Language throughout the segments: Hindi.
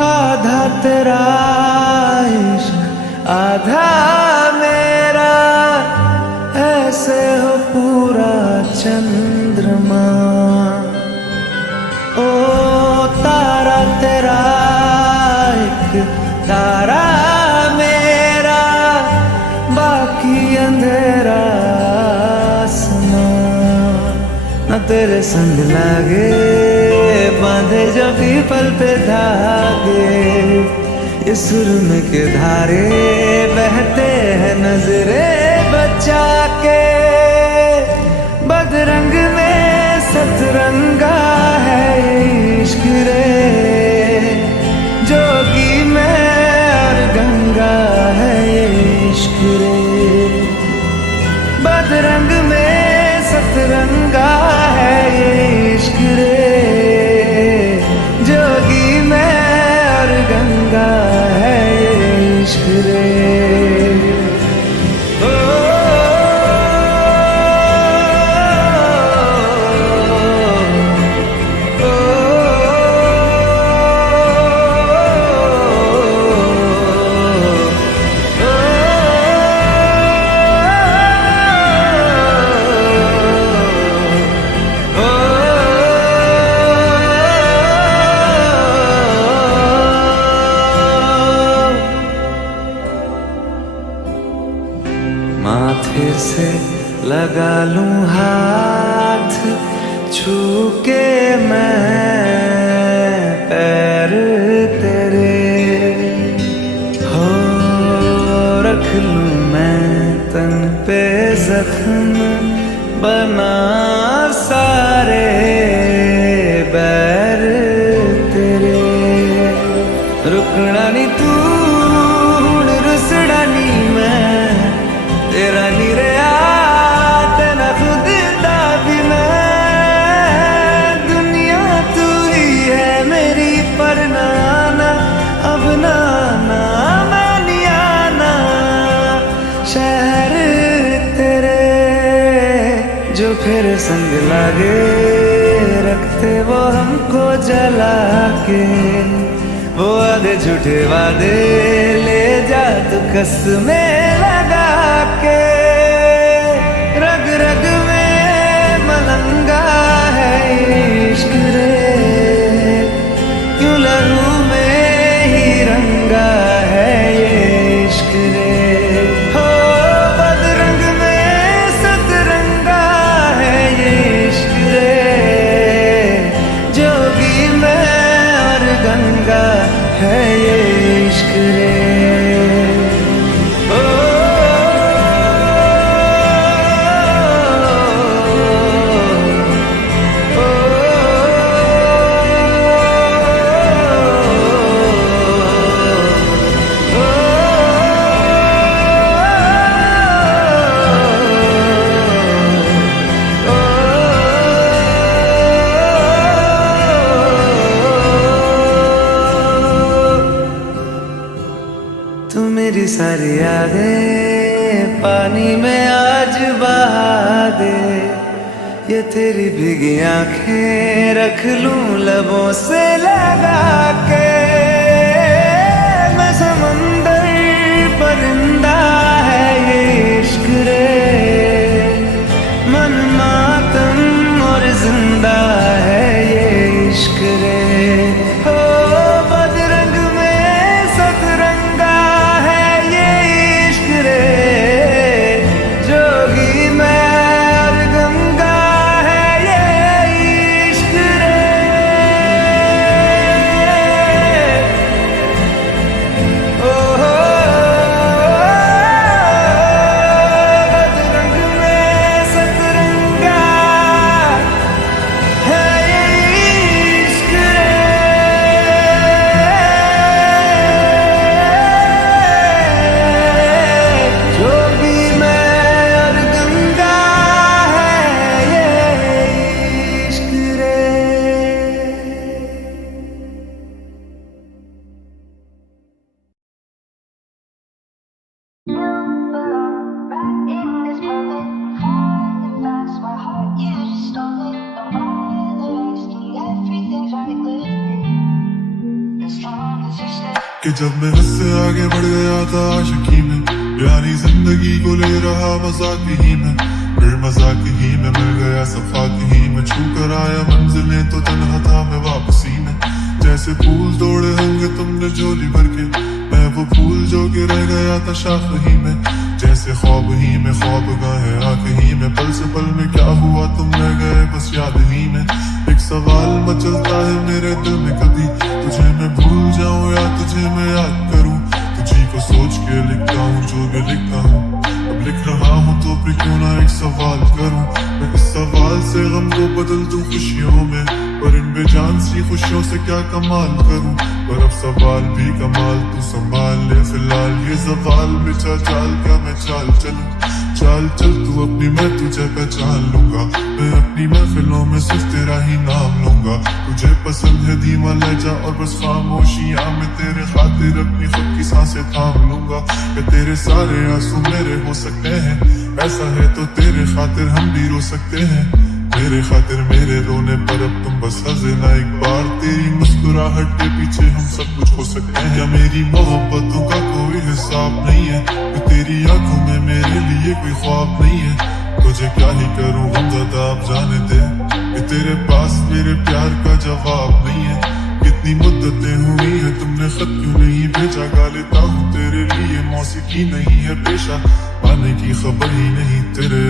आधा तेरा आधा मेरा ऐसे हो पूरा चंद्रमा। ओ तारा तेरा एक तारा मेरा, बाकी अंधेरा आसमां। न तेरे संग लागे बांधे जो पीपल पे धागे, ये सुरमे के धारे बहते हैं नजरे बचा के। बदरंग में सतरंगा है ये इश्क रे, जोगी में और गंगा है ये इश्क रे। बदरंग में सतरंगा है ये इश्क रे, जोगी में और गंगा है ये इश्क रे। माथे से लगा लूं हाथ, छू के मैं पैर तेरे हो, रख लूं मैं तन पे जख्म बना सारे बैर तेरे। रुकना नी तू रुसड़ा नी मैं, तेरा नी रहा तेरा खुद दा भी मैं। दुनिया तू ही है मेरी पर नाना, अब नाना मैं नहीं आना। शहर तेरे जो फिर संग लागे, रखते वो हमको जला के। वो आधे झूठे वादे ले जा तू कसमें लगा के। रग रग में मलंगा है इश्क रे, क्यों लहू में ही रंगा है ये इश्क रे। हो बदरंग में सतरंगा है ये इश्क रे, जोगी में और गंगा है ये इश्क रे। तू मेरी सारी यादें पानी में आज बहा दे। ये तेरी भीगी आंखें रख लूं लबों से लगा के। मैं समंदर परिंदा है ये इश्क रे, मन मातम और जिंदा है ये इश्क रे। हो बदरंग में सतरंगा है ये इश्क रे, जोगी में और गंगा है ये इश्क रे। कि जब मैं उससे आगे बढ़ गया था आशिकी में, यानी जिंदगी को ले रहा मजाक ही में, फिर मजाक ही में मिल गया सफाक ही में, छू कर आया मंजिलें तो तन्हा था मैं वापसी में। जैसे फूल तोड़े होंगे तुमने झोली भर के, मैं वो फूल जो कि रह गया था शाख ही में। जैसे ख्वाब ही में ख्वाब गाहे आंख ही में, पल से पल में क्या हुआ तुम रह गए बस याद ही में। एक सवाल मचलता है मेरे दिल में, कभी तुझे मैं भूल जाऊं या तुझे मैं याद करूं। तुझी को सोच के लिखता हूँ जो भी लिखता हूँ, अब लिख रहा हूँ तो फिर क्यों ना एक सवाल करूं। मैं इस सवाल से गम को बदल दूं खुशियों में, पर इन बेजान सी खुशियों से क्या कमाल करूं। पर अब सवाल भी कमाल तू संभाल ले फिलहाल, ये सवाल बिछा चाल क्या मैं चाल चलूं। चाल चल तू अपनी, मैं तुझे पहचान लूंगा, मैं अपनी महफिलों में सिर्फ तेरा ही नाम लूंगा। तुझे पसंद है धीमा लहजा और बस खामोशियां में तेरे खातिर अपनी खुद की सांसें थाम लूंगा। कि तेरे सारे आंसू मेरे हो सकते हैं, ऐसा है तो तेरे खातिर हम भी रो सकते हैं। मेरे खातिर मेरे रोने पर अब तुम बस हंसे ना एक बार, तेरी मुस्कुराहट के पीछे हम सब कुछ हो सकते हैं। क्या मेरी मोहब्बतों का कोई हिसाब नहीं है, तो तेरी आंखों में मेरे लिए कोई ख्वाब नहीं है। तुझे क्या ही करूं गमज़दा अब जाने दे, कि तेरे पास मेरे प्यार का जवाब नहीं है। कितनी मुद्दतें हुई है तुमने खत क्यों नहीं भेजा, गा लेता हूँ तेरे लिए मौसीकी नहीं है पेशा, आने की खबर ही नहीं तेरे।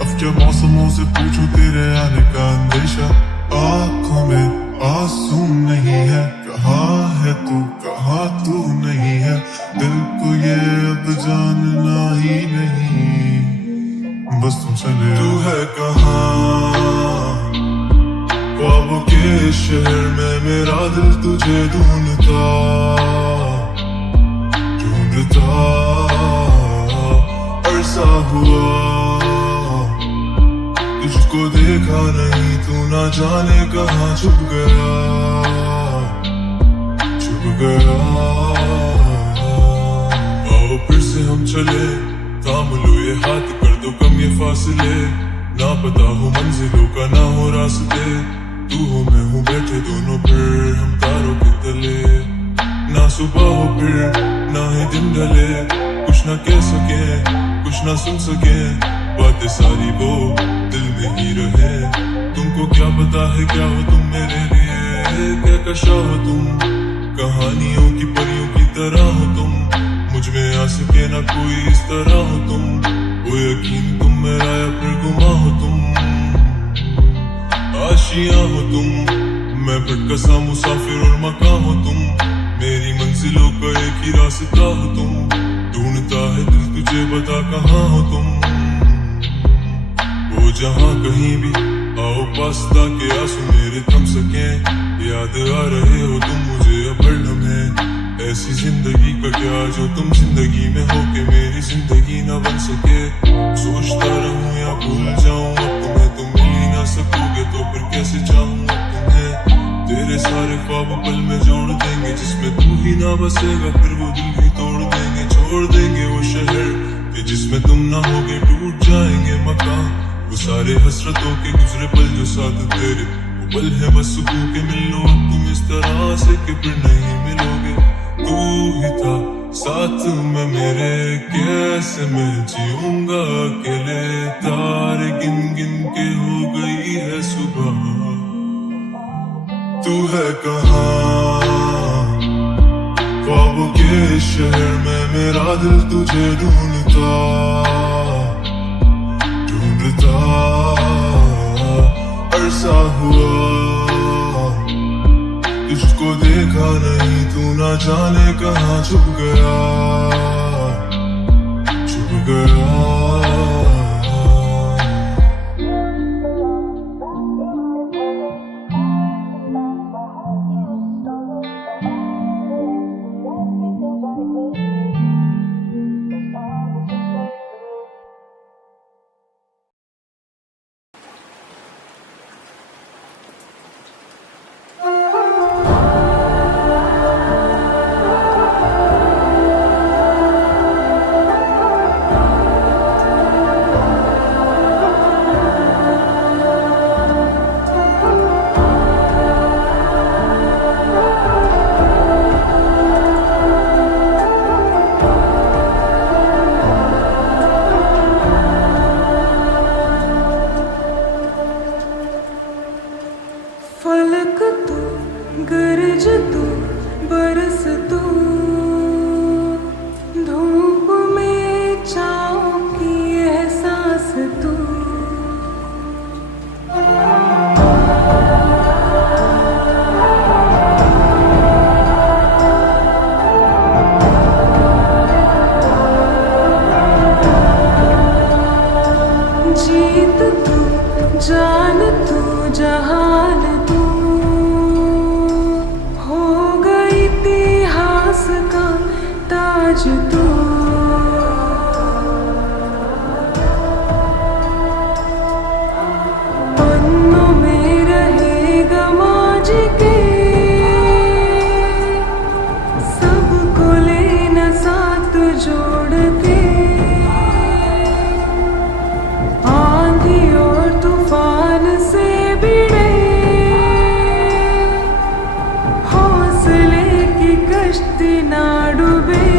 अब क्या मौसमों से पूछूं तेरे आने का अंदेशा, आंखों में आंसू नहीं है, कहाँ है तू कहाँ तू नहीं है। दिल को ये अब जानना ही नहीं, बस तुम चले तू है कहाँ। ख्वाबों के शहर में मेरा दिल तुझे ढूंढता ढूंढता, अरसा हुआ तुझको देखा नहीं, तू ना जाने कहाँ छुप गया छुप गया। आओ फिर से हम चले, थाम लो ये हाथ, कर दो कम ये फासले, ना पता हो मंजिलों का ना हो रास्ते। तू हो मैं हूँ बैठे दोनों फिर हम तारों के तले, ना सुबह हो फिर ना ही दिन ढले, कुछ ना कह सके कुछ ना सुन सके, बातें सारी वो दिल में ही रहे। तुमको क्या पता है क्या हो तुम मेरे लिए, क्या कशा हो तुम, कहानियों की परियों की तरह हो तुम, मुझ में आ सके ना कोई इस तरह हो तुम। वो यकीन तुम मेरा या फिर गुमा हो तुम, आशियां हो तुम, मैं भटका सा मुसाफिर और मकान हो तुम। मेरी मंजिलों का एक ही रास्ता हो तुम, ढूंढता है दिल तुझे बता कहाँ हो तुम। वो जहाँ कहीं भी आओ पास ताकि आंसू मेरे थम सके, याद आ रहे हो तुम मुझे अब हर लम्हे। ऐसी जिंदगी का क्या जो तुम जिंदगी में हो के मेरी जिंदगी ना बन सके। सोचता रहूं या भूल जाऊं अब तुम्हें, तुम मिल ही ना सकोगे तो फिर कैसे चाहूं अब तुम्हें। तेरे सारे ख्वाब पल में जोड़ देंगे, जिसमें तू ही ना बसेगा फिर वो दिल भी तोड़ देंगे। छोड़ देंगे वो शहर कि जिसमें तुम ना होगे, टूट जाएंगे मकान वो सारे हसरतों के गुजरे पल जो साथ तेरे। वो पल है बस सुकून के मिल लो अब तुम इस तरह से कि फिर नहीं मिलोगे। तू ही था साथ में मेरे, कैसे मैं जीऊंगा अकेले। तारे गिन गिन के हो गई है सुबह, तू है कहाँ। ख्वाबों के शहर में मेरा दिल तुझे ढूंढता ढूंढता, अरसा हुआ तुझको देखा नहीं, तू ना जाने कहाँ छुप गया छुप गया। जोड़ के आंधी और तूफान से भिड़े हौसले की कश्ती ना डूबे।